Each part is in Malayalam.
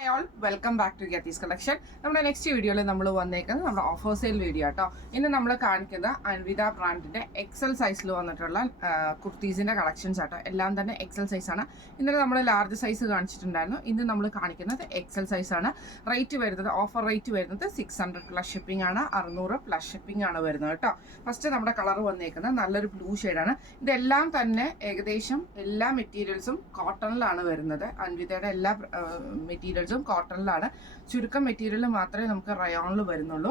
Hi all, welcome back to Getty's Collection. നമ്മുടെ നെക്സ്റ്റ് വീഡിയോയിൽ നമ്മൾ വന്നേക്കുന്നത് നമ്മുടെ ഓഫർ സെയിൽ വീഡിയോ ആട്ടോ. ഇന്ന് നമ്മൾ കാണിക്കുന്നത് അൻവിത ബ്രാൻഡിന്റെ എക്സൽ സൈസിൽ വന്നിട്ടുള്ള കുർത്തീസിന്റെ കളക്ഷൻസ് ആട്ടോ. എല്ലാം തന്നെ എക്സൽ സൈസ് ആണ്. ഇന്നലെ നമ്മൾ ലാർജ് സൈസ് കാണിച്ചിട്ടുണ്ടായിരുന്നു. ഇന്ന് നമ്മൾ കാണിക്കുന്നത് എക്സൽ സൈസ് ആണ്. റേറ്റ് വരുന്നത് ഓഫർ റേറ്റ് വരുന്നത് 600 പ്ലസ് ഷിപ്പിംഗ് ആണ്, 600 പ്ലസ് ഷിപ്പിംഗ് ആണ് വരുന്നത് കേട്ടോ. ഫസ്റ്റ് നമ്മുടെ കളർ വന്നേക്കുന്നത് നല്ലൊരു ബ്ലൂ ഷെയ്ഡാണ്. ഇതെല്ലാം തന്നെ ഏകദേശം എല്ലാ മെറ്റീരിയൽസും കോട്ടണിലാണ് വരുന്നത്. അൻവിതയുടെ എല്ലാ മെറ്റീരിയൽസും കോട്ടണിലാണ്. ചുരുക്കം മെറ്റീരിയൽ മാത്രമേ നമുക്ക് റയോണിൽ വരുന്നുള്ളൂ.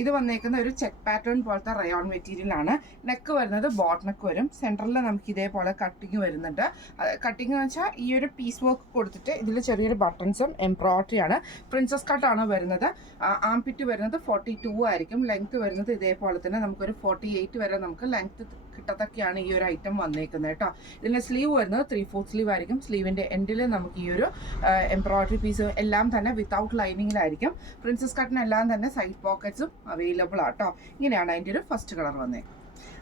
ഇത് വന്നേക്കുന്ന ഒരു ചെക്ക് പാറ്റേൺ പോലത്തെ റയോൺ മെറ്റീരിയൽ ആണ്. നെക്ക് വരുന്നത് ബോട്ട് നെക്ക് വരും. സെൻറ്ററിൽ നമുക്ക് ഇതേപോലെ കട്ടിങ് വരുന്നുണ്ട്. കട്ടിങ് എന്ന് വെച്ചാൽ ഈ ഒരു പീസ് വർക്ക് കൊടുത്തിട്ട് ഇതിൽ ചെറിയൊരു ബട്ടൺസും എംബ്രോയിഡറി ആണ്. പ്രിൻസസ് കട്ടാണ് വരുന്നത്. ആംപിറ്റ് വരുന്നത് 42 ആയിരിക്കും. ലെങ്ത് വരുന്നത് ഇതേപോലെ തന്നെ നമുക്കൊരു 48 വരെ നമുക്ക് ലെങ്ത് കിട്ടത്തൊക്കെയാണ് ഈ ഒരു ഐറ്റം വന്നേക്കുന്നത് കേട്ടോ. ഇതിൻ്റെ സ്ലീവ് വരുന്നത് 3/4 സ്ലീവ് ആയിരിക്കും. സ്ലീവിൻ്റെ എൻഡിൽ നമുക്ക് ഈ ഒരു എംബ്രോയിഡറി പീസ് എല്ലാം തന്നെ വിത്തൗട്ട് ലൈനിങ്ങിലായിരിക്കും. പ്രിൻസസ് കട്ടിനെല്ലാം തന്നെ സൈഡ് പോക്കറ്റ്സും അവൈലബിൾ ആട്ടോ. ഇങ്ങനെയാണ് അതിൻ്റെ ഒരു ഫസ്റ്റ് കളർ വന്നേക്കുന്നത്.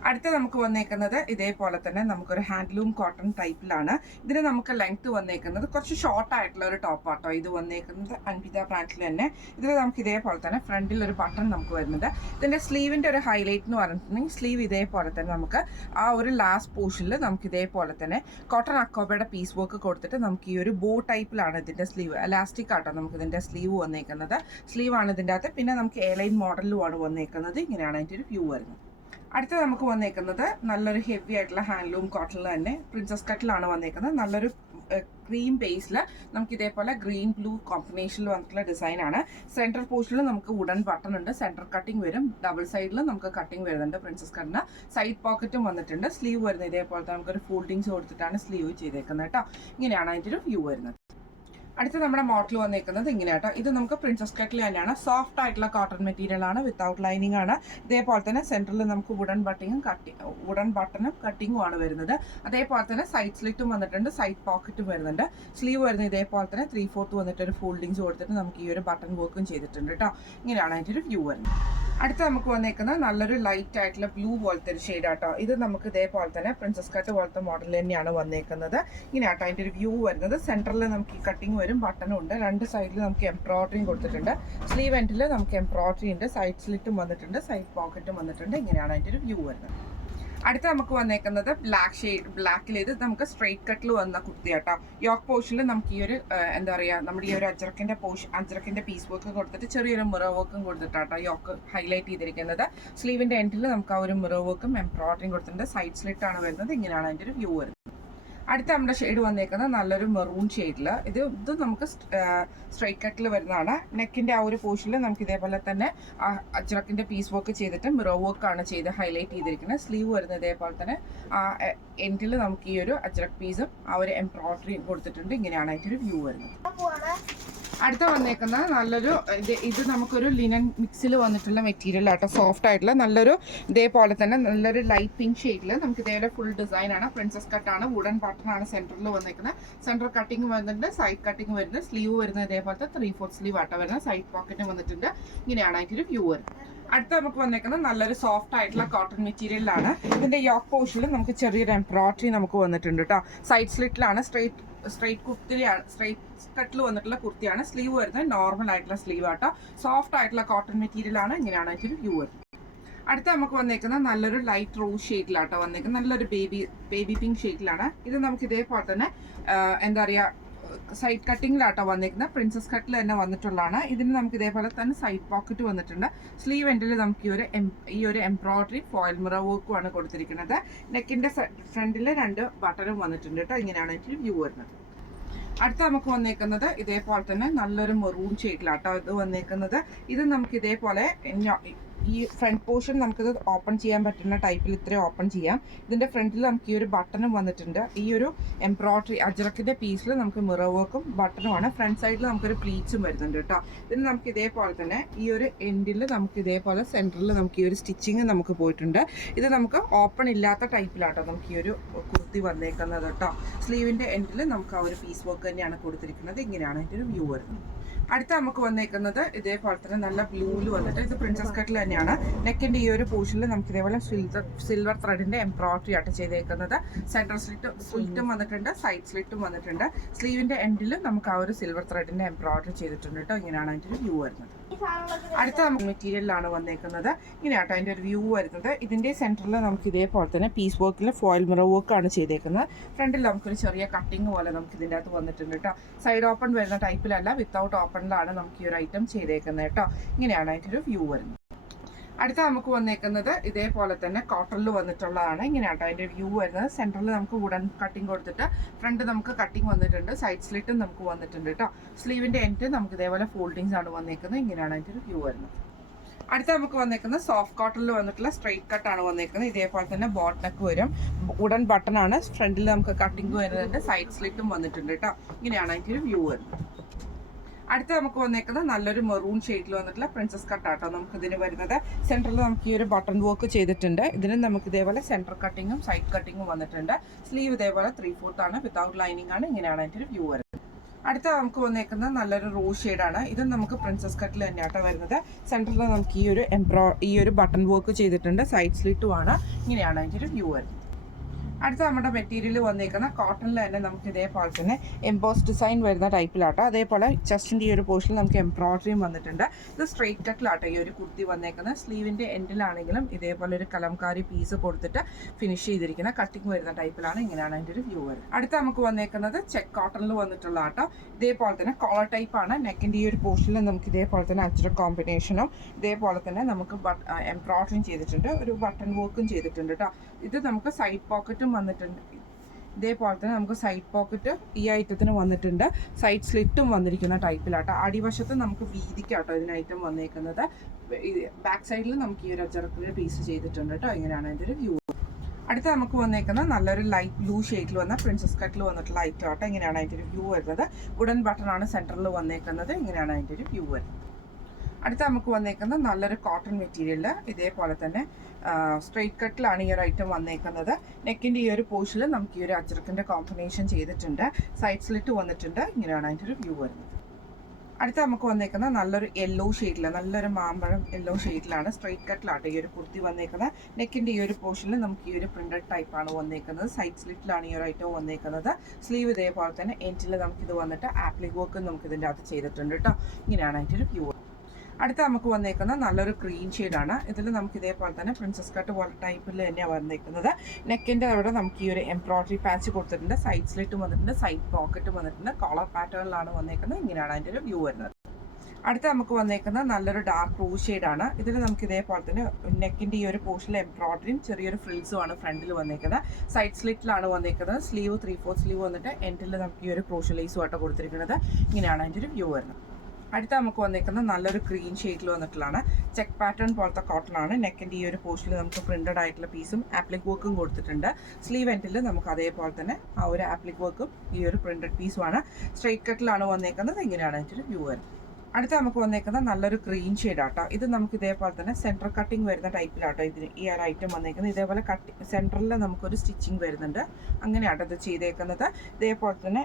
അടുത്ത നമുക്ക് വന്നേക്കുന്നത് ഇതേപോലെ തന്നെ നമുക്കൊരു ഹാൻഡ്ലൂം കോട്ടൺ ടൈപ്പിലാണ്. ഇതിന് നമുക്ക് ലെങ്ത് വന്നേക്കുന്നത് കുറച്ച് ഷോർട്ട് ആയിട്ടുള്ള ഒരു ടോപ്പാട്ടോ. ഇത് വന്നേക്കുന്നത് അൻവിത ബ്രാൻഡിൽ തന്നെ. ഇതിൽ നമുക്ക് ഇതേപോലെ തന്നെ ഫ്രണ്ടിൽ ഒരു ബട്ടൺ നമുക്ക് വരുന്നത്. ഇതിൻ്റെ സ്ലീവിൻ്റെ ഒരു ഹൈലൈറ്റ് എന്ന് പറഞ്ഞിട്ടുണ്ടെങ്കിൽ സ്ലീവ് ഇതേപോലെ തന്നെ നമുക്ക് ആ ഒരു ലാസ്റ്റ് പോർഷനിൽ നമുക്ക് ഇതേപോലെ തന്നെ കോട്ടൺ അക്കോബയുടെ പീസ് വർക്ക് കൊടുത്തിട്ട് നമുക്ക് ഈ ഒരു ബോ ടൈപ്പിലാണ് ഇതിൻ്റെ സ്ലീവ്. എലാസ്റ്റിക് ആട്ടോ നമുക്ക് ഇതിൻ്റെ സ്ലീവ് വന്നേക്കുന്നത്. സ്ലീവാണ് ഇതിൻ്റെ അകത്ത്. പിന്നെ നമുക്ക് എ ലൈൻ മോഡലിലുമാണ് വന്നേക്കുന്നത്. ഇങ്ങനെയാണ് അതിൻ്റെ ഒരു വ്യൂ വരുന്നത്. അടുത്ത നമുക്ക് വന്നേക്കുന്നത് നല്ലൊരു ഹെവി ആയിട്ടുള്ള ഹാൻഡ്ലൂം കോട്ടണിൽ തന്നെ പ്രിൻസസ് കട്ടിലാണ് വന്നേക്കുന്നത്. നല്ലൊരു ക്രീം ബേസിൽ നമുക്ക് ഇതേപോലെ ഗ്രീൻ ബ്ലൂ കോമ്പിനേഷനിൽ വന്നിട്ടുള്ള ഡിസൈനാണ്. സെൻട്രൽ പോർഷനിൽ നമുക്ക് വുഡൻ ബട്ടൺ ഉണ്ട്. സെൻട്രൽ കട്ടിങ് വരും. ഡബിൾ സൈഡിൽ നമുക്ക് കട്ടിങ് വരുന്നുണ്ട്. പ്രിൻസസ് കട്ടിന് സൈഡ് പോക്കറ്റും വന്നിട്ടുണ്ട്. സ്ലീവ് വരുന്നത് ഇതേപോലത്തെ നമുക്കൊരു ഫോൾഡിങ്സ് കൊടുത്തിട്ടാണ് സ്ലീവ് ചെയ്തേക്കുന്നത് കേട്ടോ. ഇങ്ങനെയാണ് അതിൻ്റെ ഒരു വ്യൂ വരുന്നത്. അടുത്ത നമ്മുടെ മോഡൽ വന്നേക്കുന്നത് ഇങ്ങനെ കേട്ടോ. ഇത് നമുക്ക് പ്രിൻസസ് കട്ടിൽ തന്നെയാണ്. സോഫ്റ്റ് ആയിട്ടുള്ള കോട്ടൺ മെറ്റീരിയൽ ആണ്. വിത്തൗട്ട് ലൈനിങ് ആണ്. ഇതേപോലെ തന്നെ സെൻറ്ററിൽ നമുക്ക് വുഡൻ ബട്ടണും കട്ടിങ്ങും ആണ് വരുന്നത്. അതേപോലെ തന്നെ സൈഡ് സ്ലിറ്റും വന്നിട്ടുണ്ട്. സൈഡ് പോക്കറ്റും വരുന്നുണ്ട്. സ്ലീവ് വരുന്നത് ഇതേപോലെ തന്നെ 3/4 വന്നിട്ട് ഒരു ഫോൾഡിങ്സ് കൊടുത്തിട്ട് നമുക്ക് ഈ ഒരു ബട്ടൺ വർക്കും ചെയ്തിട്ടുണ്ട് കേട്ടോ. ഇങ്ങനെയാണ് അതിൻ്റെ ഒരു വ്യൂ വരുന്നത്. അടുത്ത നമുക്ക് വന്നേക്കുന്നത് നല്ലൊരു ലൈറ്റ് ആയിട്ടുള്ള ബ്ലൂ പോലത്തെ ഒരു ഷെയ്ഡ് ആട്ടോ. ഇത് നമുക്ക് ഇതേപോലെ തന്നെ പ്രിൻസസ് കട്ട് പോലത്തെ മോഡൽ തന്നെയാണ് വന്നേക്കുന്നത്. ഇങ്ങനെ ആട്ടോ അതിൻ്റെ ഒരു വ്യൂ വരുന്നത്. സെൻറ്ററിൽ നമുക്ക് ഈ കട്ടിങ് വരും. ബട്ടണും ഉണ്ട്. രണ്ട് സൈഡിൽ നമുക്ക് എംബ്രോയിഡറിയും കൊടുത്തിട്ടുണ്ട്. സ്ലീവ് എൻഡിൽ നമുക്ക് എംബ്രോയിഡറി ഉണ്ട്. സൈഡ് സ്ലിറ്റും വന്നിട്ടുണ്ട്. സൈഡ് പോക്കറ്റും വന്നിട്ടുണ്ട്. ഇങ്ങനെയാണ് അതിൻ്റെ ഒരു വ്യൂ വരുന്നത്. അടുത്ത നമുക്ക് വന്നേക്കുന്നത് ബ്ലാക്കിൽ ഇത് നമുക്ക് സ്ട്രെയിറ്റ് കട്ടിൽ വന്ന കുർത്തി കേട്ടോ. യോക്ക് പോർഷനിൽ നമുക്ക് ഈ ഒരു എന്താ പറയുക നമ്മുടെ ഈ ഒരു അജ്രക്കിൻ്റെ പീസ് വർക്ക് കൊടുത്തിട്ട് ചെറിയൊരു മിറർ വർക്കും കൊടുത്തിട്ടാട്ടോ യോക്ക് ഹൈലൈറ്റ് ചെയ്തിരിക്കുന്നത്. സ്ലീവിൻ്റെ എൻഡിൽ നമുക്ക് ആ ഒരു മിറർ വർക്കും എംബ്രോയിഡറിയും കൊടുത്തിട്ടുണ്ട്. സൈഡ് സ്ലിറ്റാണ് വരുന്നത്. ഇങ്ങനെയാണ് അതിൻ്റെ ഒരു വ്യൂ വരുന്നത്. അടുത്ത നമ്മുടെ ഷെയ്ഡ് വന്നേക്കുന്നത് നല്ലൊരു മെറൂൺ ഷെയ്ഡിൽ. ഇത് നമുക്ക് സ്ട്രൈറ്റ് കട്ടിൽ വരുന്നതാണ്. നെക്കിൻ്റെ ആ ഒരു പോർഷനിൽ നമുക്ക് ഇതേപോലെ തന്നെ അജ്രക്കിൻ്റെ പീസ് വർക്ക് ചെയ്തിട്ട് മിറർ വർക്കാണ് ചെയ്ത് ഹൈലൈറ്റ് ചെയ്തിരിക്കുന്നത്. സ്ലീവ് വരുന്നത് ഇതേപോലെ തന്നെ എൻഡിൽ നമുക്ക് ഈ ഒരു അജ്രക് പീസും ആ ഒരു എംബ്രോയിഡറിയും കൊടുത്തിട്ടുണ്ട്. ഇങ്ങനെയാണ് അതിൻ്റെ ഒരു വ്യൂ വരുന്നത്. അടുത്ത വന്നേക്കുന്ന നല്ലൊരു ഇത് നമുക്കൊരു ലിനൻ മിക്സിൽ വന്നിട്ടുള്ള മെറ്റീരിയൽ ആട്ടോ. സോഫ്റ്റ് ആയിട്ടുള്ള നല്ലൊരു ഇതേപോലെ തന്നെ നല്ലൊരു ലൈറ്റ് പിങ്ക് ഷെയ്ഡിൽ നമുക്ക് ഇതേപോലെ ഫുൾ ഡിസൈൻ ആണ്. പ്രിൻസസ് കട്ടാണ്. വുഡൻ ബട്ടൺ ആണ് സെൻറ്ററിൽ വന്നേക്കുന്നത്. സെൻട്രൽ കട്ടിങ് വരുന്നുണ്ട്. സൈഡ് കട്ടിങ് വരുന്നത്. സ്ലീവ് വരുന്നത് ഇതേപോലത്തെ 3/4 സ്ലീവ് ആട്ടോ വരുന്നത്. സൈഡ് പോക്കറ്റും വന്നിട്ടുണ്ട്. ഇങ്ങനെയാണ് അതിൻ്റെ ഒരു വ്യൂ വരുന്നത്. അടുത്ത നമുക്ക് വന്നേക്കുന്നത് നല്ലൊരു സോഫ്റ്റ് ആയിട്ടുള്ള കോട്ടൺ മെറ്റീരിയലാണ്. ഇതിൻ്റെ യോക്ക് പോർഷനിൽ നമുക്ക് ചെറിയൊരു എംബ്രോയിഡറി നമുക്ക് വന്നിട്ടുണ്ട് കേട്ടോ. സൈഡ് സ്ലിറ്റിലാണ്. സ്ട്രൈറ്റ് കട്ടിൽ വന്നിട്ടുള്ള കുർത്തിയാണ്. സ്ലീവ് വരുന്നത് നോർമൽ ആയിട്ടുള്ള സ്ലീവ് ആട്ടോ. സോഫ്റ്റ് ആയിട്ടുള്ള കോട്ടൺ മെറ്റീരിയൽ ആണ്. ഇങ്ങനെയാണ് അതിൻ്റെ വ്യൂ വരുന്നത്. അടുത്ത നമുക്ക് വന്നേക്കുന്നത് നല്ലൊരു ലൈറ്റ് റോസ് ഷെയ്ഡിലാട്ടോ വന്നേക്കുന്നത്. നല്ലൊരു ബേബി പിങ്ക് ഷെയ്ഡിലാണ്. ഇത് നമുക്ക് ഇതേപോലെ തന്നെ എന്താ പറയുക സൈഡ് കട്ടിങ്ങിലാട്ടോ വന്നിരിക്കുന്നത്. പ്രിൻസസ് കട്ടിൽ തന്നെ വന്നിട്ടുള്ളതാണ്. ഇതിന് നമുക്ക് ഇതേപോലെ തന്നെ സൈഡ് പോക്കറ്റ് വന്നിട്ടുണ്ട്. സ്ലീവ് എൻഡിൽ നമുക്ക് ഈ ഒരു എംബ്രോയിഡറി ഫോയിൽ മിറർ വർക്കുമാണ് കൊടുത്തിരിക്കുന്നത്. നെക്കിൻ്റെ ഫ്രണ്ടിൽ 2 ബട്ടണും വന്നിട്ടുണ്ട് കേട്ടോ. ഇങ്ങനെയാണ് എനിക്ക് വ്യൂ വരുന്നത്. അടുത്ത നമുക്ക് വന്നേക്കുന്നത് ഇതേപോലെ തന്നെ നല്ലൊരു മെറൂൺ ഷെയ്ഡിലാട്ടോ ഇത് വന്നേക്കുന്നത്. ഇത് നമുക്ക് ഇതേപോലെ ഈ ഫ്രണ്ട് പോർഷൻ നമുക്കിത് ഓപ്പൺ ചെയ്യാൻ പറ്റുന്ന ടൈപ്പിൽ ഇത്രയും ഓപ്പൺ ചെയ്യാം. ഇതിൻ്റെ ഫ്രണ്ടിൽ നമുക്ക് ഈ ഒരു ബട്ടണും വന്നിട്ടുണ്ട്. ഈ ഒരു എംബ്രോയിഡറി അജ്രക്കിൻ്റെ പീസിൽ നമുക്ക് മിറർ വർക്കും ബട്ടണുമാണ്. ഫ്രണ്ട് സൈഡിൽ നമുക്കൊരു പ്ലീറ്റ്സും വരുന്നുണ്ട് കേട്ടോ. ഇതിന് നമുക്ക് ഇതേപോലെ തന്നെ ഈ ഒരു എൻഡിൽ നമുക്ക് ഇതേപോലെ സെൻറ്ററിൽ നമുക്ക് ഈ ഒരു സ്റ്റിച്ചിങ് നമുക്ക് പോയിട്ടുണ്ട്. ഇത് നമുക്ക് ഓപ്പൺ ഇല്ലാത്ത ടൈപ്പിലാട്ടോ നമുക്ക് ഈ ഒരു കുർത്തി വന്നേക്കുന്നത് കേട്ടോ. സ്ലീവിൻ്റെ എൻഡിൽ നമുക്ക് ആ ഒരു പീസ് വർക്ക് തന്നെയാണ് കൊടുത്തിരിക്കുന്നത്. ഇങ്ങനെയാണ് അതിൻ്റെ ഒരു വ്യൂ വരുന്നത്. അടുത്ത നമുക്ക് വന്നേക്കുന്നത് ഇതേപോലെ തന്നെ നല്ല ബ്ലൂവിൽ വന്നിട്ട് ഇത് പ്രിൻസസ് കട്ടിൽ തന്നെയാണ്. നെക്കിൻ്റെ ഈ ഒരു പോർഷനിൽ നമുക്ക് ഇതേപോലെ സിൽവർ ത്രെഡിൻ്റെ എംബ്രോയിഡറി ആയിട്ട് ചെയ്തേക്കുന്നത്. സെൻട്രൽ സ്ലിറ്റും വന്നിട്ടുണ്ട്, സൈഡ് സ്ലിറ്റും വന്നിട്ടുണ്ട്. സ്ലീവിൻ്റെ എൻഡിൽ നമുക്ക് ആ ഒരു സിൽവർ ത്രെഡിൻ്റെ എംബ്രോയിഡറി ചെയ്തിട്ടുണ്ട് കേട്ടോ. ഇങ്ങനെയാണ് അതിൻ്റെ ഒരു വ്യൂ വരുന്നത്. അടുത്ത നമുക്ക് മെറ്റീരിയലിലാണ് വന്നേക്കുന്നത്. ഇങ്ങനെയാട്ടോ അതിൻ്റെ ഒരു വ്യൂ വരുന്നത്. ഇതിൻ്റെ സെൻറ്ററിൽ നമുക്ക് ഇതേപോലെ തന്നെ പീസ് വർക്കിൽ ഫോയിൽ മിറർ വർക്കാണ് ചെയ്തേക്കുന്നത്. ഫ്രണ്ടിൽ നമുക്കൊരു ചെറിയ കട്ടിങ് പോലെ നമുക്ക് ഇതിൻ്റെ അകത്ത് വന്നിട്ടുണ്ട് കേട്ടോ. സൈഡ് ഓപ്പൺ വരുന്ന ടൈപ്പിലല്ല, വിത്തൗട്ട് ഓപ്പണിലാണ് നമുക്ക് ഈ ഒരു ഐറ്റം ചെയ്തേക്കുന്നത് കേട്ടോ. ഇങ്ങനെയാണ് അതിൻ്റെ ഒരു വ്യൂ വരുന്നത്. അടുത്ത നമുക്ക് വന്നേക്കുന്നത് ഇതേപോലെ തന്നെ കോട്ടണിൽ വന്നിട്ടുള്ളതാണ്. ഇങ്ങനെയാട്ടോ അതിൻ്റെ വ്യൂ വരുന്നത്. സെൻറ്ററിൽ നമുക്ക് വുഡൻ കട്ടിങ് കൊടുത്തിട്ട് ഫ്രണ്ട് നമുക്ക് കട്ടിങ് വന്നിട്ടുണ്ട്, സൈഡ് സ്ലിറ്റും നമുക്ക് വന്നിട്ടുണ്ട് കേട്ടോ. സ്ലീവിൻ്റെ എൻഡ് നമുക്ക് ഇതേപോലെ ഫോൾഡിങ്സ് ആണ് വന്നേക്കുന്നത്. ഇങ്ങനെയാണ് അതിൻ്റെ ഒരു വ്യൂ വരുന്നത്. അടുത്ത നമുക്ക് വന്നേക്കുന്നത് സോഫ്റ്റ് കോട്ടണിൽ വന്നിട്ടുള്ള സ്ട്രെയിറ്റ് കട്ടാണ് വന്നേക്കുന്നത്. ഇതേപോലെ തന്നെ ബോട്ട് നെക്ക് വരും, വുഡൻ ബട്ടൺ ആണ്. ഫ്രണ്ടിൽ നമുക്ക് കട്ടിങ് വരുന്നുണ്ട്, സൈഡ് സ്ലിറ്റും വന്നിട്ടുണ്ട് കേട്ടോ. ഇങ്ങനെയാണ് അതിൻ്റെ ഒരു വ്യൂ വരുന്നത്. അടുത്ത നമുക്ക് വന്നേക്കുന്നത് നല്ലൊരു മെറൂൺ ഷെയ്ഡിൽ വന്നിട്ടുള്ള പ്രിൻസസ് കട്ടാട്ടോ നമുക്ക് ഇതിന് വരുന്നത്. സെൻറ്ററിൽ നമുക്ക് ഈ ഒരു ബട്ടൺ വർക്ക് ചെയ്തിട്ടുണ്ട്. ഇതിന് നമുക്ക് ഇതേപോലെ സെൻറ്റർ കട്ടിങ്ങും സൈഡ് കട്ടിങ്ങും വന്നിട്ടുണ്ട്. സ്ലീവ് ഇതേപോലെ 3/4 ആണ്, വിത്തൗട്ട് ലൈനിങ് ആണ്. ഇങ്ങനെയാണ് അതിൻ്റെ ഒരു വ്യൂ വരുന്നത്. അടുത്ത നമുക്ക് വന്നേക്കുന്നത് നല്ലൊരു റോസ് ഷെയ്ഡാണ്. ഇത് നമുക്ക് പ്രിൻസസ് കട്ടിൽ തന്നെയാട്ടോ വരുന്നത്. സെൻറ്ററിൽ നമുക്ക് ഈ ഒരു ബട്ടൺ വർക്ക് ചെയ്തിട്ടുണ്ട്, സൈഡ് സ്ലിറ്റും ആണ്. ഇങ്ങനെയാണ് അതിൻ്റെ ഒരു വ്യൂ വരുന്നത്. അടുത്ത നമ്മുടെ മെറ്റീരിയൽ വന്നേക്കുന്ന കോട്ടണിൽ തന്നെ നമുക്ക് ഇതേപോലെ തന്നെ എംബോസ് ഡിസൈൻ വരുന്ന ടൈപ്പിലാട്ടോ. അതേപോലെ ചെസ്റ്റിൻ്റെ ഈ ഒരു പോർഷനിൽ നമുക്ക് എംബ്രോയിഡറിയും വന്നിട്ടുണ്ട്. ഇത് സ്ട്രെയിറ്റ് കട്ടിലാട്ടോ ഈ ഒരു കുർത്തി വന്നേക്കുന്നത്. സ്ലീവിൻ്റെ എൻഡിലാണെങ്കിലും ഇതേപോലെ ഒരു കലംകാരി പീസ് കൊടുത്തിട്ട് ഫിനിഷ് ചെയ്തിരിക്കുന്ന കട്ടിങ് വരുന്ന ടൈപ്പിലാണ്. ഇങ്ങനെയാണ് അതിൻ്റെ ഒരു വ്യൂ വരുന്നത്. അടുത്ത നമുക്ക് വന്നേക്കുന്നത് ചെക്ക് കോട്ടണിൽ വന്നിട്ടുള്ള ആട്ടോ. ഇതേപോലെ തന്നെ കോളർ ടൈപ്പാണ്. നെക്കിൻ്റെ ഈ ഒരു പോർഷനിൽ നമുക്ക് ഇതേപോലെ തന്നെ അച്ചട കോമ്പിനേഷനും ഇതേപോലെ തന്നെ നമുക്ക് എംബ്രോയിഡറിയും ചെയ്തിട്ടുണ്ട്, ഒരു ബട്ടൺ വർക്കും ചെയ്തിട്ടുണ്ട് കേട്ടോ. ഇത് നമുക്ക് സൈഡ് പോക്കറ്റും വന്നിട്ടുണ്ട്. ഇതേപോലെ തന്നെ നമുക്ക് സൈഡ് പോക്കറ്റ് ഈ ഐറ്റത്തിന് വന്നിട്ടുണ്ട്, സൈഡ് സ്ലിറ്റും വന്നിരിക്കുന്ന ടൈപ്പിലാട്ടോ. അടിവശത്ത് നമുക്ക് വീതിക്കാട്ടോ ഇതിന് ഐറ്റം വന്നേക്കുന്നത്. ബാക്ക് സൈഡിൽ നമുക്ക് ഈ ഒരു അച്ചടക്കിൻ്റെ പീസ് ചെയ്തിട്ടുണ്ട് കേട്ടോ. ഇങ്ങനെയാണ് അതിൻ്റെ ഒരു വ്യൂ. അടുത്ത നമുക്ക് വന്നേക്കുന്നത് നല്ലൊരു ലൈറ്റ് ബ്ലൂ ഷെയ്ഡിൽ വന്ന പ്രിൻസസ് കട്ടിൽ വന്നിട്ടുള്ള ഐറ്റം ആട്ടോ. ഇങ്ങനെയാണ് അതിൻ്റെ ഒരു വ്യൂ വരുന്നത്. വുഡൻ ബട്ടൺ ആണ് സെൻറ്ററിൽ വന്നേക്കുന്നത്. ഇങ്ങനെയാണ് അതിൻ്റെ ഒരു വ്യൂ വരുന്നത്. അടുത്ത നമുക്ക് വന്നേക്കുന്നത് നല്ലൊരു കോട്ടൺ മെറ്റീരിയൽ. ഇതേപോലെ തന്നെ സ്ട്രെയിറ്റ് കട്ടിലാണ് ഈ ഒരു ഐറ്റം വന്നേക്കുന്നത്. നെക്കിൻ്റെ ഈ ഒരു പോർഷനിൽ നമുക്ക് ഈ ഒരു അജ്രക്കിൻ്റെ കോമ്പിനേഷൻ ചെയ്തിട്ടുണ്ട്, സൈഡ് സ്ലിറ്റ് വന്നിട്ടുണ്ട്. ഇങ്ങനെയാണ് അതിൻ്റെ ഒരു വ്യൂ വരുന്നത്. അടുത്ത നമുക്ക് വന്നേക്കുന്നത് നല്ലൊരു യെല്ലോ ഷെയ്ഡിൽ, നല്ലൊരു മാമ്പഴം യെല്ലോ ഷെയ്ഡിലാണ് സ്ട്രെയിറ്റ് കട്ടിലാണ് ഈ ഒരു കുർത്തി വന്നേക്കുന്നത്. നെക്കിൻ്റെ ഈ ഒരു പോർഷനിൽ നമുക്ക് ഈ ഒരു പ്രിന്റഡ് ടൈപ്പാണ് വന്നേക്കുന്നത്. സൈഡ് സ്ലിറ്റിലാണ് ഈ ഒരു ഐറ്റം വന്നേക്കുന്നത്. സ്ലീവ് ഇതേപോലെ തന്നെ എൻഡിൽ നമുക്കിത് വന്നിട്ട് ആപ്ലിക് വർക്ക് നമുക്ക് ഇതിൻ്റെ അകത്ത് ചെയ്തിട്ടുണ്ട് കേട്ടോ. ഇങ്ങനെയാണ് അതിൻ്റെ ഒരു വ്യൂ. അടുത്ത നമുക്ക് വന്നേക്കുന്നത് നല്ലൊരു ഗ്രീൻ ഷെയ്ഡാണ്. ഇതിൽ നമുക്ക് ഇതേപോലെ തന്നെ പ്രിൻസസ് കട്ട് പോലെ ടൈപ്പിൽ തന്നെയാണ് വന്നേക്കുന്നത്. നെക്കിൻ്റെ അവിടെ നമുക്ക് ഈ ഒരു എംബ്രോയിഡറി പാച്ച് കൊടുത്തിട്ടുണ്ട്, സൈഡ് സ്ലിറ്റും വന്നിട്ടുണ്ട്, സൈഡ് പോക്കറ്റും വന്നിട്ടുണ്ട്. കോളർ പാറ്റേണിലാണ് വന്നേക്കുന്നത്. ഇങ്ങനെയാണ് അതിൻ്റെ ഒരു വ്യൂ വരുന്നത്. അടുത്ത നമുക്ക് വന്നേക്കുന്നത് നല്ലൊരു ഡാർക്ക് റോസ് ഷെയ്ഡാണ്. ഇതിൽ നമുക്ക് ഇതേപോലെ തന്നെ നെക്കിൻ്റെ ഈ ഒരു പോർഷനിൽ എംബ്രോയിഡറിയും ചെറിയൊരു ഫ്രിൽസും ആണ് ഫ്രണ്ടിൽ വന്നേക്കുന്നത്. സൈഡ് സ്ലിറ്റിലാണ് വന്നേക്കുന്നത്. സ്ലീവ് 3/4 സ്ലീവ് വന്നിട്ട് എൻഡിൽ നമുക്ക് ഈ ഒരു ക്രോഷ ലേസും ആയിട്ട് കൊടുത്തിരിക്കുന്നത്. ഇങ്ങനെയാണ് അതിൻ്റെ ഒരു വ്യൂ വരുന്നത്. അടുത്ത നമുക്ക് വന്നേക്കുന്നത് നല്ലൊരു ഗ്രീൻ ഷെയ്ഡിൽ വന്നിട്ടുള്ളതാണ്. ചെക്ക് പാറ്റേൺ പോലത്തെ കോട്ടൺ ആണ്. നെക്കിൻ്റെ ഈ ഒരു പോർഷനിൽ നമുക്ക് പ്രിന്റഡ് ആയിട്ടുള്ള പീസും ആപ്ലിക് വർക്കും കൊടുത്തിട്ടുണ്ട്. സ്ലീവ് എൻഡിൽ നമുക്ക് അതേപോലെ തന്നെ ആ ഒരു ആപ്ലിക് വർക്കും ഈ ഒരു പ്രിന്റഡ് പീസുമാണ്. സ്ട്രെയിറ്റ് കട്ടിലാണ് വന്നേക്കുന്നത്. ഇങ്ങനെയാണ് അതിൻ്റെ വ്യൂ വരുന്നത്. അടുത്ത നമുക്ക് വന്നേക്കുന്നത് നല്ലൊരു ഗ്രീൻ ഷെയ്ഡാട്ടോ. ഇത് നമുക്ക് ഇതേപോലെ തന്നെ സെൻറ്റർ കട്ടിങ് വരുന്ന ടൈപ്പിലാട്ടോ ഇതിന് ഈ ഒരു ഐറ്റം വന്നേക്കുന്നത്. ഇതേപോലെ സെൻറ്ററിൽ നമുക്കൊരു സ്റ്റിച്ചിങ് വരുന്നുണ്ട്. അങ്ങനെയാട്ടോ ഇത് ചെയ്തേക്കുന്നത്. ഇതേപോലെ തന്നെ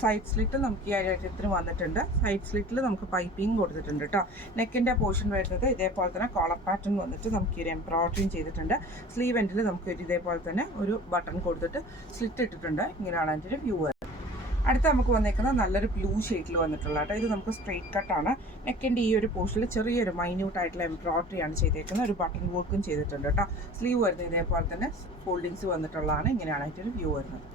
സൈഡ് സ്ലിറ്റ് നമുക്ക് ഈ ഐറ്റത്തിന് വന്നിട്ടുണ്ട്. സൈഡ് സ്ലിറ്റിൽ നമുക്ക് പൈപ്പിംഗ് കൊടുത്തിട്ടുണ്ട് കേട്ടോ. നെക്കിൻ്റെ പോർഷൻ വരുന്നത് ഇതേപോലെ തന്നെ കോളർ പാറ്റേൺ വന്നിട്ട് നമുക്ക് ഈ ഒരു എംബ്രോയിഡറിയും ചെയ്തിട്ടുണ്ട്. സ്ലീവ് എൻഡിൽ നമുക്ക് ഇതേപോലെ തന്നെ ഒരു ബട്ടൺ കൊടുത്തിട്ട് സ്ലിറ്റ് ഇട്ടിട്ടുണ്ട്. ഇങ്ങനെയാണ് അതിൻ്റെ ഒരു വ്യൂ. അടുത്ത നമുക്ക് വന്നേക്കുന്നത് നല്ലൊരു ബ്ലൂ ഷെയ്ഡിൽ വന്നിട്ടുള്ള കേട്ടോ. ഇത് നമുക്ക് സ്ട്രെയിറ്റ് കട്ടാണ്. നെക്കിൻ്റെ ഈ ഒരു പോർഷനിൽ ചെറിയൊരു മൈന്യൂട്ടായിട്ടുള്ള എംബ്രോയിഡറിയാണ് ചെയ്തേക്കുന്നത്. ഒരു ബട്ടൺ വർക്കും ചെയ്തിട്ടുണ്ട് കേട്ടോ. സ്ലീവ് വരുന്നത് ഇതേപോലെ തന്നെ ഫോൾഡിങ്സ് വന്നിട്ടുള്ളതാണ്. ഇങ്ങനെയാണ് അതിൻ്റെ ഒരു വ്യൂ വരുന്നത്.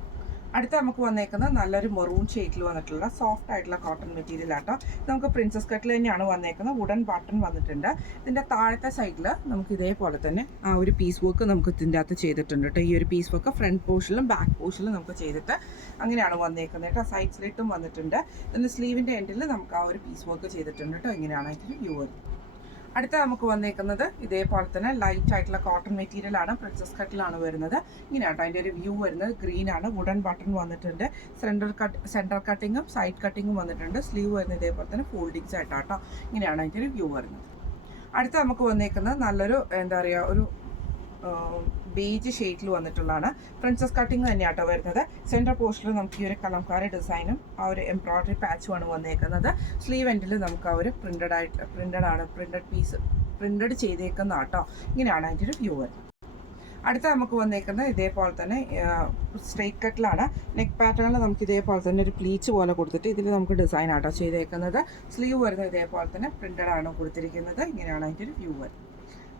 അടുത്ത നമുക്ക് വന്നേക്കുന്നത് നല്ലൊരു മെറൂൺ ഷെയ്ഡിൽ വന്നിട്ടുള്ള സോഫ്റ്റ് ആയിട്ടുള്ള കോട്ടൺ മെറ്റീരിയൽ ആട്ടോ. നമുക്ക് പ്രിൻസസ് കട്ടിൽ തന്നെയാണ് വന്നേക്കുന്നത്. വുഡൻ ബട്ടൺ വന്നിട്ടുണ്ട്. ഇതിൻ്റെ താഴത്തെ സൈഡിൽ നമുക്ക് ഇതേപോലെ തന്നെ ആ ഒരു പീസ് വർക്ക് നമുക്ക് ഇതിൻ്റെ അകത്ത് ചെയ്തിട്ടുണ്ട് കേട്ടോ. ഈ ഒരു പീസ് വർക്ക് ഫ്രണ്ട് പോർഷനിലും ബാക്ക് പോർഷനിലും നമുക്ക് ചെയ്തിട്ട് അങ്ങനെയാണ് വന്നേക്കുന്നത് കേട്ടോ. സൈഡ് സ്ലിറ്റും വന്നിട്ടുണ്ട്. ഇതിൻ്റെ സ്ലീവിൻ്റെ എൻഡിൽ നമുക്ക് ആ ഒരു പീസ് വർക്ക് ചെയ്തിട്ടുണ്ട് കേട്ടോ. ഇങ്ങനെയാണ് അതിൻ്റെ വ്യൂ വരുന്നത്. അടുത്ത നമുക്ക് വന്നേക്കുന്നത് ഇതേപോലെ തന്നെ ലൈറ്റ് ആയിട്ടുള്ള കോട്ടൺ മെറ്റീരിയൽ ആണ്. പ്രിൻസസ് കട്ടിലാണ് വരുന്നത്. ഇങ്ങനെയാട്ടോ അതിൻ്റെ ഒരു വ്യൂ വരുന്നത്. ഗ്രീൻ ആണ്. വുഡൻ ബട്ടൺ വന്നിട്ടുണ്ട്. സെൻറ്റർ കട്ടിങ്ങും സൈഡ് കട്ടിങ്ങും വന്നിട്ടുണ്ട്. സ്ലീവ് വരുന്നത് ഇതേപോലെ തന്നെ ഫോൾഡിങ്സ് ആയിട്ടാട്ടോ. ഇങ്ങനെയാണ് അതിൻ്റെ ഒരു വ്യൂ വരുന്നത്. അടുത്ത നമുക്ക് വന്നേക്കുന്നത് നല്ലൊരു എന്താ പറയുക ഒരു ബേജ് ഷെയ്ഡിൽ വന്നിട്ടുള്ളതാണ്. പ്രിൻസസ് കട്ടിങ് തന്നെയാട്ടോ വരുന്നത്. സെൻറ്റർ പോർഷനിൽ നമുക്ക് ഈ ഒരു കലംകാരി ഡിസൈനും ആ ഒരു എംബ്രോയിഡറി പാച്ചുമാണ് വന്നേക്കുന്നത്. സ്ലീവ് എൻഡിൽ നമുക്ക് ആ ഒരു പ്രിന്റഡ് പീസ് പ്രിന്റഡ് ചെയ്തേക്കുന്ന കേട്ടോ. ഇങ്ങനെയാണ് അതിൻ്റെ ഒരു വ്യൂ വരുന്നത്. അടുത്ത നമുക്ക് വന്നേക്കുന്നത് ഇതേപോലെ തന്നെ സ്ട്രൈറ്റ് കട്ടിലാണ്. നെക്ക് പാറ്റേണിൽ നമുക്ക് ഇതേപോലെ തന്നെ ഒരു പ്ലീച്ച് പോലെ കൊടുത്തിട്ട് ഇതിൽ നമുക്ക് ഡിസൈൻ ആട്ടോ ചെയ്തേക്കുന്നത്. സ്ലീവ് വരുന്നത് ഇതേപോലെ തന്നെ പ്രിന്റഡ് ആണ് കൊടുത്തിരിക്കുന്നത്. ഇങ്ങനെയാണ് അതിൻ്റെ ഒരു വ്യൂ വരുന്നത്.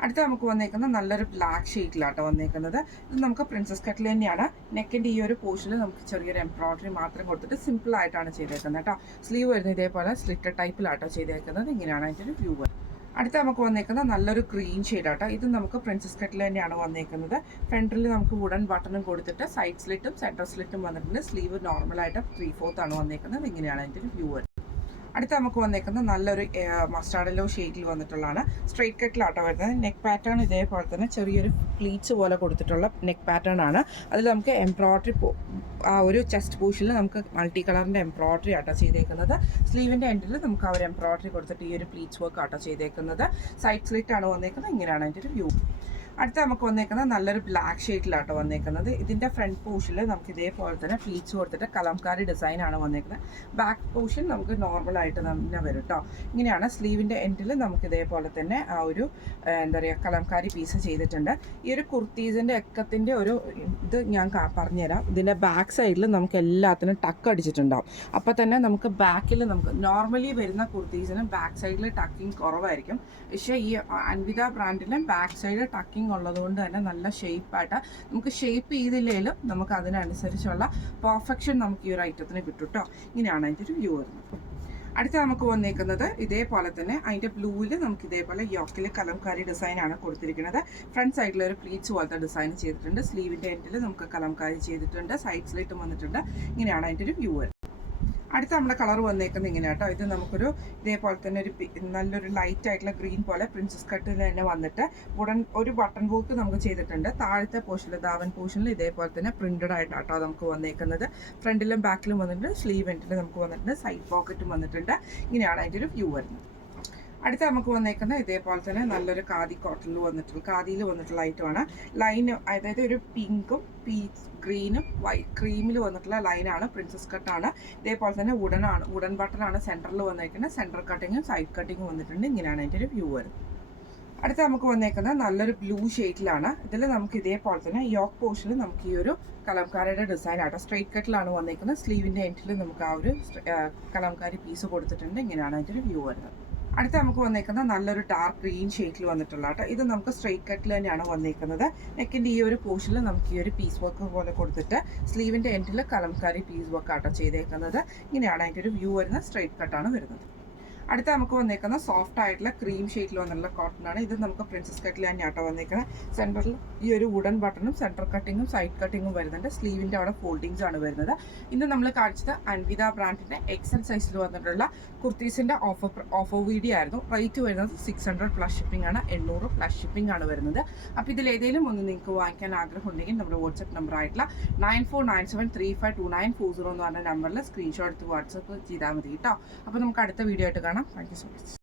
അടുത്ത നമുക്ക് വന്നേക്കുന്നത് നല്ലൊരു ബ്ലാക്ക് ഷെയ്ഡിലാട്ടോ വന്നേക്കുന്നത്. ഇത് നമുക്ക് പ്രിൻസസ് കട്ടിൽ തന്നെയാണ്. നെക്കിൻ്റെ ഈ ഒരു പോർഷനിൽ നമുക്ക് ചെറിയൊരു എംബ്രോയിഡറി മാത്രം കൊടുത്തിട്ട് സിമ്പിൾ ആയിട്ടാണ് ചെയ്തേക്കുന്നത് കേട്ടോ. സ്ലീവ് വരുന്നത് ഇതേപോലെ സ്ലിറ്റഡ് ടൈപ്പിലാട്ടോ ചെയ്തേക്കുന്നത്. ഇങ്ങനെയാണ് അതിൻ്റെ ഒരു വ്യൂ വരുന്നത്. അടുത്ത നമുക്ക് വന്നേക്കുന്നത് നല്ലൊരു ഗ്രീൻ ഷെയ്ഡാട്ടോ. ഇത് നമുക്ക് പ്രിൻസസ് കട്ടിൽ തന്നെയാണ് വന്നേക്കുന്നത്. ഫ്രണ്ടിൽ നമുക്ക് വുഡൻ ബട്ടണും കൊടുത്തിട്ട് സൈഡ് സ്ലിറ്റും സെൻറ്റർ സ്ലിറ്റും വന്നിട്ടുണ്ട്. സ്ലീവ് നോർമലായിട്ട് 3/4 ആണ് വന്നേക്കുന്നത്. ഇങ്ങനെയാണ് അതിൻ്റെ ഒരു വ്യൂ വരുന്നത്. അടുത്ത നമുക്ക് വന്നേക്കുന്നത് നല്ലൊരു മസ്റ്റാർഡ് യെല്ലോ ഷെയ്ഡിൽ വന്നിട്ടുള്ളതാണ്. സ്ട്രൈറ്റ് കട്ടിലാട്ടോ വരുന്നത്. നെക്ക് പാറ്റേൺ ഇതേപോലെ തന്നെ ചെറിയൊരു പ്ലീറ്റ്സ് പോലെ കൊടുത്തിട്ടുള്ള നെക്ക് പാറ്റേൺ ആണ്. അതിൽ നമുക്ക് എംബ്രോയിഡറി ആ ഒരു ചെസ്റ്റ് പോർഷനിൽ നമുക്ക് മൾട്ടി കളറിൻ്റെ എംബ്രോയിഡറി ആട്ടോ ചെയ്തേക്കുന്നത്. സ്ലീവിൻ്റെ എൻഡിൽ നമുക്ക് ആ ഒരു എംബ്രോയിഡറി കൊടുത്തിട്ട് ഈ ഒരു പ്ലീറ്റ്സ് വർക്ക് ആട്ടോ ചെയ്തേക്കുന്നത്. സൈഡ് സ്ലിറ്റ് ആണ് വന്നേക്കുന്നത്. ഇങ്ങനെയാണ് അതിൻ്റെ ഒരു വ്യൂ. അടുത്ത നമുക്ക് വന്നേക്കുന്നത് നല്ലൊരു ബ്ലാക്ക് ഷെയ്ഡിലാട്ടോ വന്നേക്കുന്നത്. ഇതിൻ്റെ ഫ്രണ്ട് പോർഷനിൽ നമുക്ക് ഇതേപോലെ തന്നെ പ്ലീറ്റ്സ് കൊടുത്തിട്ട് കലംകാരി ഡിസൈൻ ആണ് വന്നേക്കുന്നത്. ബാക്ക് പോർഷൻ നമുക്ക് നോർമലായിട്ട് തന്നെ വരും കേട്ടോ. ഇങ്ങനെയാണ്. സ്ലീവിൻ്റെ എൻഡിൽ നമുക്ക് ഇതേപോലെ തന്നെ ആ ഒരു എന്താ പറയുക കലംകാരി പീസ് ചെയ്തിട്ടുണ്ട്. ഈ ഒരു കുർത്തീസിൻ്റെ എക്കത്തിൻ്റെ ഒരു ഇത് ഞാൻ പറഞ്ഞുതരാം. ഇതിൻ്റെ ബാക്ക് സൈഡിൽ നമുക്ക് എല്ലാത്തിനും ടക്ക് അടിച്ചിട്ടുണ്ടാവും. അപ്പോൾ തന്നെ നമുക്ക് ബാക്കിൽ നമുക്ക് നോർമലി വരുന്ന കുർത്തീസിന് ബാക്ക് സൈഡിൽ ടക്കിങ് കുറവായിരിക്കും. പക്ഷേ ഈ അൻവിത ബ്രാൻഡിന് ബാക്ക് സൈഡ് ടക്കിങ് ഉള്ളതുകൊണ്ട് തന്നെ നല്ല ഷേപ്പായിട്ട് നമുക്ക് ഷേപ്പ് ചെയ്തില്ലെങ്കിലും നമുക്ക് അതിനനുസരിച്ചുള്ള പെർഫെക്ഷൻ നമുക്ക് ഈ ഒരു ഐറ്റത്തിന് കിട്ടും കേട്ടോ. ഇങ്ങനെയാണ് അതിൻ്റെ ഒരു വ്യൂ വരുന്നത്. അടുത്ത നമുക്ക് വന്നേക്കുന്നത് ഇതേപോലെ തന്നെ അതിൻ്റെ ബ്ലൂവിൽ നമുക്ക് ഇതേപോലെ യോക്കിൽ കലംകാരി ഡിസൈൻ ആണ് കൊടുത്തിരിക്കുന്നത്. ഫ്രണ്ട് സൈഡിൽ ഒരു പ്ലീറ്റ്സ് പോലത്തെ ഡിസൈൻ ചെയ്തിട്ടുണ്ട്. സ്ലീവിൻ്റെ എൻഡിൽ നമുക്ക് കലംകാരി ചെയ്തിട്ടുണ്ട്. സൈഡ് സ്ലിറ്റും വന്നിട്ടുണ്ട്. ഇങ്ങനെയാണ് അതിൻ്റെ ഒരു വ്യൂ വരുന്നത്. അടുത്ത നമ്മുടെ കളർ വന്നേക്കുന്നത് ഇങ്ങനെ കേട്ടോ. ഇത് നമുക്കൊരു ഇതേപോലെ തന്നെ ഒരു നല്ലൊരു ലൈറ്റ് ആയിട്ടുള്ള ഗ്രീൻ പോലെ പ്രിൻസസ് കട്ടിൽ തന്നെ വന്നിട്ട് ഒരു ബട്ടൺ വർക്ക് നമുക്ക് ചെയ്തിട്ടുണ്ട്. താഴത്തെ പോർഷനിൽ ദാവൻ പോർഷനിൽ ഇതേപോലെ തന്നെ പ്രിന്റഡ് ആയിട്ടാട്ടോ നമുക്ക് വന്നേക്കുന്നത്. ഫ്രണ്ടിലും ബാക്കിലും വന്നിട്ടുണ്ട്. സ്ലീവ് എൻഡിൽ നമുക്ക് വന്നിട്ടുണ്ട്. സൈഡ് പോക്കറ്റും വന്നിട്ടുണ്ട്. ഇങ്ങനെയാണ് അതിൻ്റെ ഒരു വ്യൂ വരുന്നത്. അടുത്ത നമുക്ക് വന്നേക്കുന്നത് ഇതേപോലെ തന്നെ നല്ലൊരു ഖാദിയിൽ വന്നിട്ടുള്ള ഐറ്റമാണ്. ലൈൻ അതായത് ഒരു പിങ്കും ഗ്രീനും വൈറ്റ് ക്രീമിൽ വന്നിട്ടുള്ള ലൈനാണ്. പ്രിൻസസ് കട്ടാണ്. ഇതേപോലെ തന്നെ വുഡൻ ബട്ടണാണ് സെൻറ്ററിൽ വന്നേക്കുന്നത്. സെൻറ്റർ കട്ടിങ്ങും സൈഡ് കട്ടിങ്ങും വന്നിട്ടുണ്ട്. ഇങ്ങനെയാണ് അതിൻ്റെ ഒരു വ്യൂ വരുന്നത്. അടുത്ത നമുക്ക് വന്നേക്കുന്നത് നല്ലൊരു ബ്ലൂ ഷെയ്ഡിലാണ്. ഇതിൽ നമുക്ക് ഇതേപോലെ തന്നെ യോക്ക് പോർഷനിൽ നമുക്ക് ഈ ഒരു കലംകാരിയുടെ ഡിസൈൻ ആട്ടോ. സ്ട്രൈറ്റ് കട്ടിലാണ് വന്നേക്കുന്നത്. സ്ലീവിൻ്റെ എൻഡിൽ നമുക്ക് ആ ഒരു കലംകാരി പീസ് കൊടുത്തിട്ടുണ്ട്. ഇങ്ങനെയാണ് അതിൻ്റെ ഒരു വ്യൂ വരുന്നത്. അടുത്ത നമുക്ക് വന്നേക്കുന്നത് നല്ലൊരു ഡാർക്ക് ഗ്രീൻ ഷെയ്ഡിൽ വന്നിട്ടുള്ള കേട്ടോ. ഇത് നമുക്ക് സ്ട്രൈറ്റ് കട്ടിൽ തന്നെയാണ് വന്നേക്കുന്നത്. നെക്കിൻ്റെ ഈ ഒരു പോർഷനിൽ നമുക്ക് ഈ ഒരു പീസ് വർക്ക് പോലെ കൊടുത്തിട്ട് സ്ലീവിൻ്റെ എൻഡിൽ കലംകാരി പീസ് വർക്ക് ആട്ടോ ചെയ്തേക്കുന്നത്. ഇങ്ങനെയാണ് അതിൻ്റെ ഒരു വ്യൂ വരുന്നത്. സ്ട്രൈറ്റ് കട്ടാണ് വരുന്നത്. അടുത്ത നമുക്ക് വന്നേക്കുന്ന സോഫ്റ്റ് ആയിട്ടുള്ള ക്രീം ഷെയ്ഡിൽ വന്നിട്ടുള്ള കോട്ടൺ ആണ്. ഇത് നമുക്ക് പ്രിൻസസ് കട്ടിൽ തന്നെയാട്ടോ വന്നേക്കുന്നത്. സെൻറ്ററിൽ ഈ ഒരു വുഡൻ ബട്ടണും സെൻറ്റർ കട്ടിങ്ങും സൈഡ് കട്ടിങ്ങും വരുന്നുണ്ട്. സ്ലീവിൻ്റെ അവിടെ ഫോൾഡിങ്സ് ആണ് വരുന്നത്. ഇന്ന് നമ്മൾ കാണിച്ചത് അൻവിത ബ്രാൻഡിൻ്റെ എക്സൽ സൈസിൽ വന്നിട്ടുള്ള കുർത്തീസിൻ്റെ ഓഫർ വീഡിയോ ആയിരുന്നു. റേറ്റ് വരുന്നത് 600 പ്ലസ് ഷിപ്പിംഗ് ആണ്. 800 പ്ലസ് ഷിപ്പിംഗ് ആണ് വരുന്നത്. അപ്പോൾ ഇതിലേതെങ്കിലും ഒന്ന് നിങ്ങൾക്ക് വാങ്ങിക്കാൻ ആഗ്രഹം ഉണ്ടെങ്കിൽ നമ്മുടെ വാട്സപ്പ് നമ്പർ ആയിട്ടുള്ള 9497352940 എന്ന് പറഞ്ഞ നമ്പറിൽ സ്ക്രീൻഷോട്ട് എടുത്ത് വാട്സപ്പ് ചെയ്താൽ മതി കേട്ടോ. അപ്പോൾ നമുക്ക് അടുത്ത വീഡിയോ ആയിട്ട് കാണാം. Thank you so much.